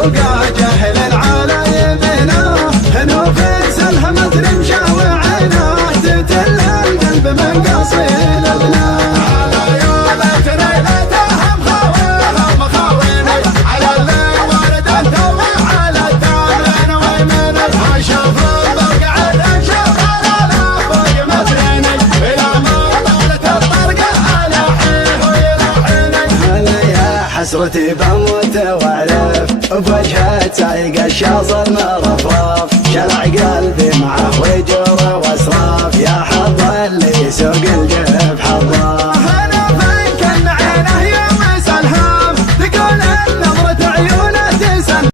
فوق جاهل العلايمنا هنوف سلها مدري مشاوعنا تتل القلب من قصيل ابنا حسرتي بموت واعرف بوجهه سايق الشاصر مرفرف شرعي